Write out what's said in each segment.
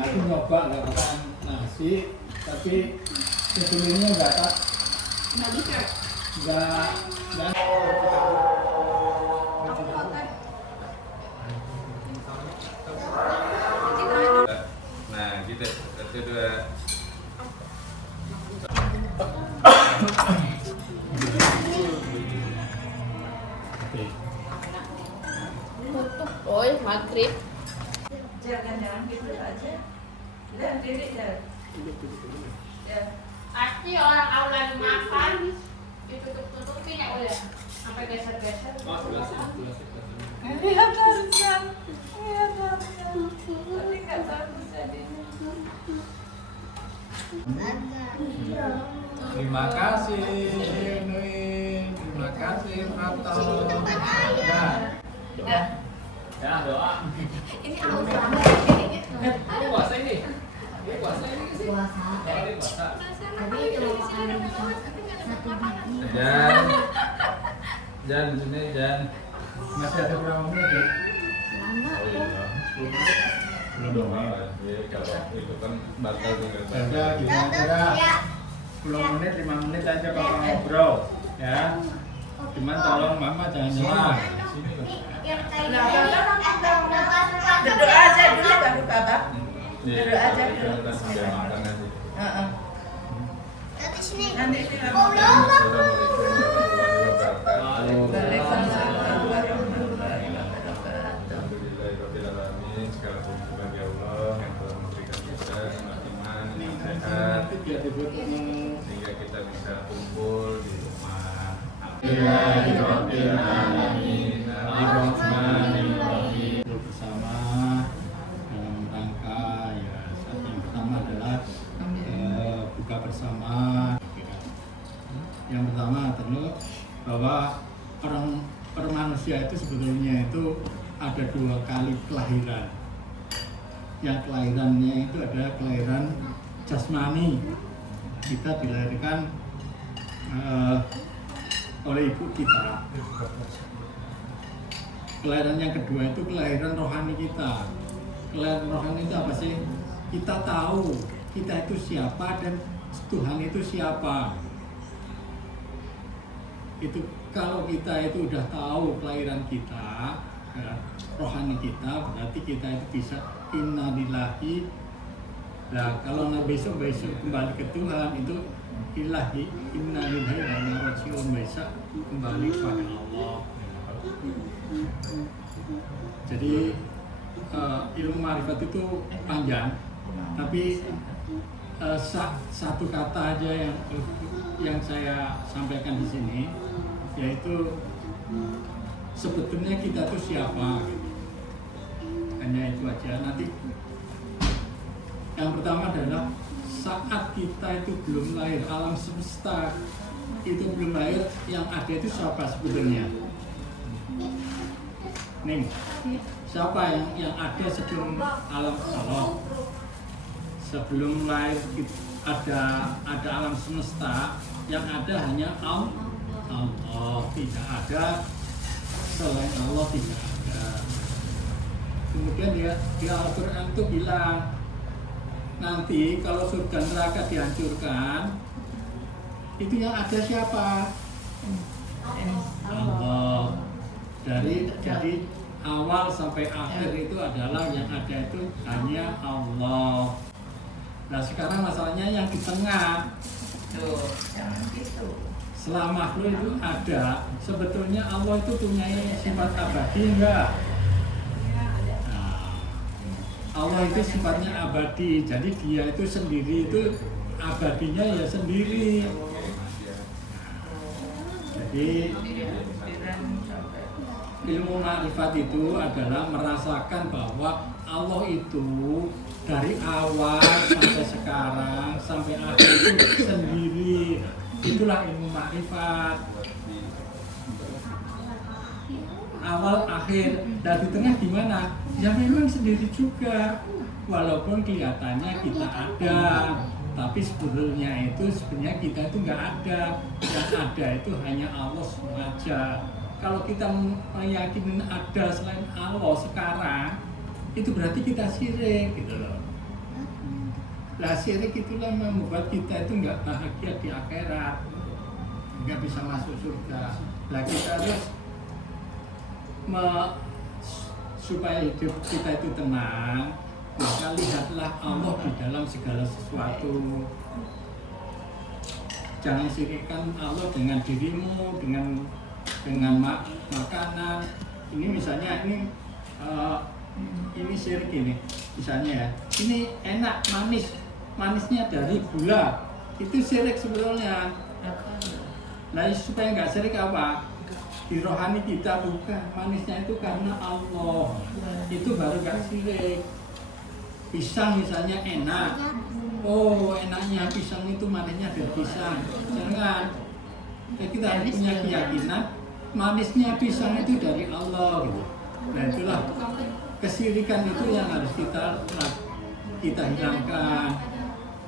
Aku nyoba lakukan nasi, tapi sebelumnya nggak. Nah, gitu. Kedua. Oh, maghrib. Jangan gitu aja. Dan diri dan. Ya. Pasti orang awal makan ditutup-tutupin ya udah sampai geser-geser. Lihat harusnya. Tapi nggak bagus jadinya. Terima kasih Nui, terima kasih Prato. Ya doa. Ini aus banget ini. Ini puasa ini. Ini puasa ini sih. Puasa. Ini puasa. Tapi kalau makan satu biji. Jan sini Jan. Masih ada berapa menit ya? Lama kok. Belum dong. Ya, kalau itu kan batal tinggal. Ada kira-kira 10 menit, 5 menit aja kalau ngobrol ya. Cuman tolong mama jangan nyerah. Duduk aja dulu baru babak. Duduk aja dulu. Kita sudah makan aja. Nanti sini. Nanti bilang. Assalamualaikum warahmatullahi wabarakatuh. Waalaikumsalam warahmatullahi wabarakatuh. Alhamdulillahirabbil alamin. Segala puji bagi Allah yang telah memberikan kita iman yang sehat Nanti biar dibutuhkan. sehingga kita bisa kumpul di rumah. Alhamdulillahirabbil Alamin. Bismillahirrahmanirrahim. Bersama dalam rangka ya saat yang pertama adalah buka bersama. Yang pertama adalah bahwa per manusia itu sebetulnya itu ada 2 kali kelahiran. Yang kelahirannya itu adalah kelahiran jasmani. Kita dilahirkan oleh ibu kita. Kelahiran yang kedua itu kelahiran rohani kita. Kelahiran rohani itu apa sih? Kita tahu kita itu siapa dan Tuhan itu siapa. Itu kalau kita itu udah tahu kelahiran kita, ya, rohani kita, berarti kita itu bisa innalillahi. Nah, kalau besok kembali ke Tuhan itu ilahi innalillahi wa inna rajiun, besok kembali kepada Allah. Jadi ilmu marifat itu panjang, tapi satu kata aja yang saya sampaikan di sini, yaitu sebetulnya kita itu siapa. Hanya itu aja. Nanti yang pertama adalah saat kita itu belum lahir, alam semesta itu belum lahir, yang ada itu siapa sebetulnya? Nih, siapa yang ada sebelum alam Allah? Sebelum lahir ada alam semesta, yang ada hanya Allah, tidak ada selain Allah, tidak ada. Kemudian di Al-Quran itu bilang nanti kalau surga neraka dihancurkan, itu yang ada siapa? Allah. Jadi awal sampai akhir itu adalah yang ada itu hanya Allah. Nah sekarang masalahnya yang di tengah. Tuh, jangan gitu. Setelah makhluk itu ada, sebetulnya Allah itu punya sifat abadi enggak? Nah, Allah itu sifatnya abadi, jadi dia itu sendiri itu abadinya ya sendiri. Jadi ilmu ma'rifat itu adalah merasakan bahwa Allah itu dari awal sampai sekarang sampai akhir itu sendiri. Itulah ilmu ma'rifat. Awal akhir dan di tengah gimana? Ya memang sendiri juga. Walaupun kelihatannya kita ada, tapi sebetulnya kita itu nggak ada. Yang ada itu hanya Allah SWT. saja. Kalau kita meyakini ada selain Allah sekarang, itu berarti kita syirik gitu loh. Lah syirik itulah yang membuat kita itu nggak bahagia di akhirat, nggak bisa masuk surga. Lah kita harus supaya hidup kita itu tenang, maka lihatlah Allah di dalam segala sesuatu. Jangan sirikkan Allah dengan dirimu, dengan makanan. Ini misalnya ini syirik ini, misalnya ya. Ini enak, manisnya dari gula. Itu syirik sebetulnya. Nah supaya nggak syirik apa? Di rohani kita bukan, manisnya itu karena Allah. Itu baru nggak syirik. Pisang misalnya enak. Oh enaknya pisang itu manisnya dari pisang. Jangan. Kita harus punya keyakinan manisnya pisang itu dari Allah gitu. Nah itulah kesyirikan itu yang harus kita hilangkan.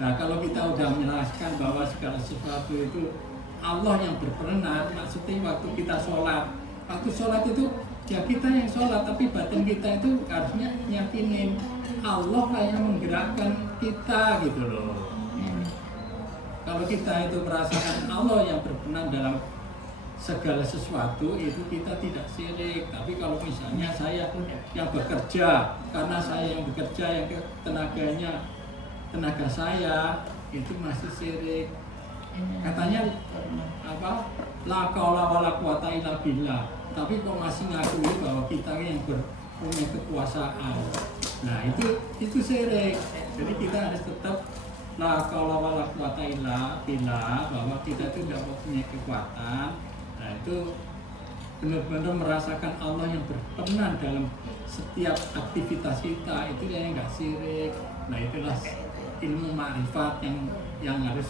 Nah kalau kita udah menjelaskan bahwa segala sesuatu itu Allah yang berperan, maksudnya waktu kita sholat. Waktu sholat itu ya kita yang sholat, tapi batin kita itu harusnya yakinin Allah lah yang menggerakkan kita gitu loh. Kalau kita itu merasakan Allah yang berperan dalam segala sesuatu, itu kita tidak syirik. Tapi kalau misalnya saya yang bekerja, karena saya yang bekerja, yang tenaga saya itu masih syirik. Katanya apa? La qaula wala quwata illa billah. Tapi kok masih ngakui bahwa kita yang punya kekuasaan. Nah, itu syirik. Jadi kita harus tetap la qaula wala quwata illa billah, bahwa kita itu tidak punya kekuatan. Nah, itu benar-benar merasakan Allah yang berperan dalam setiap aktivitas kita. Itu yang enggak syirik. Nah, itulah ilmu ma'rifat yang harus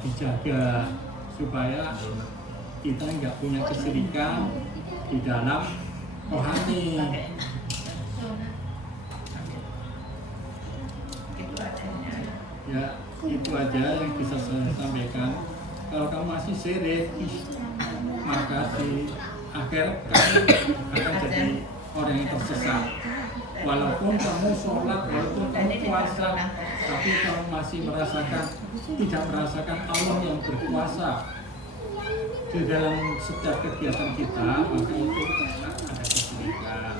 dijaga supaya kita nggak punya kesyirikan di dalam rohani. Ya itu aja yang bisa saya sampaikan. Kalau kamu masih syirik, maka di akhir kamu akan jadi orang yang tersesat. Walaupun kamu sholat, walaupun kamu puasa, tapi kamu masih tidak merasakan Allah yang berkuasa di dalam setiap kegiatan kita, maka itu ada kesyirikan.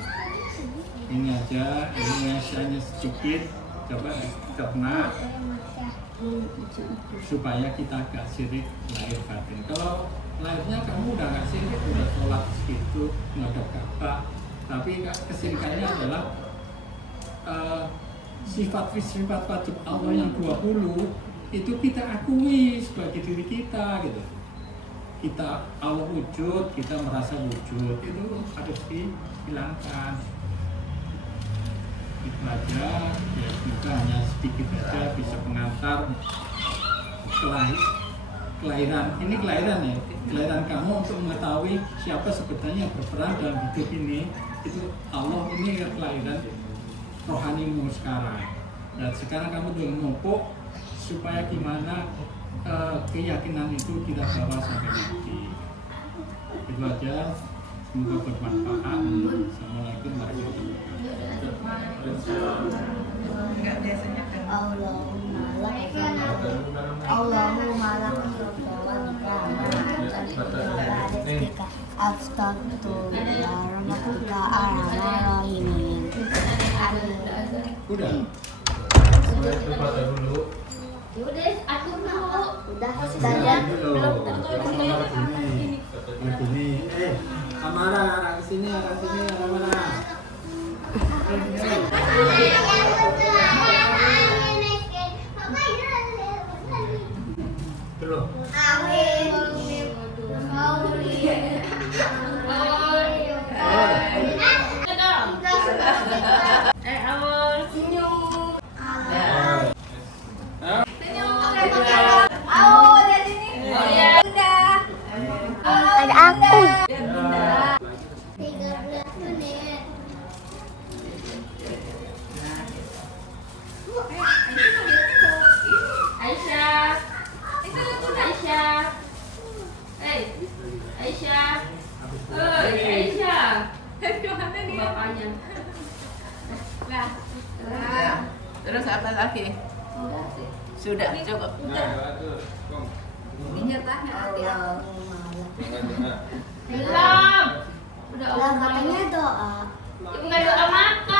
Ini aja, ini hanya sedikit, coba dicerna supaya kita agak syirik lahir batin. Kalau lahirnya kamu udah gak syirik, udah sholat segitu, menghadap Ka'bah, tapi kesyirikannya adalah sifat-sifat wajib Allah yang 20 itu kita akui sebagai diri kita gitu. Kita Allah wujud, kita merasa wujud, itu harus dihilangkan. Itu aja, ya semoga hanya sedikit aja bisa mengantar kelahiran. Ini kelahiran ya, kelahiran kamu untuk mengetahui siapa sebetulnya yang berperan dalam hidup ini. Itu Allah, ini kelahiran rohanimu sekarang. Dan sekarang kamu dengan numpuk supaya gimana keyakinan itu kita bawa sampai nanti. Itu aja, semoga bermanfaat. Assalamualaikum warahmatullahi wabarakatuh. Allahumma Udah. Dulu. Yaudah, aku dulu. Udah, Belum. Begini. Amara, arah kesini, Amara. Belum. ada aku. Aisyah. Aisyah. Hey. lagi? Udah sih. Sudah, cukup. Nah, doa tuh, Kong. Ini tanya hati aku. Doa. Belum. Udah Lah katanya doa. Ibu nggak doa makan.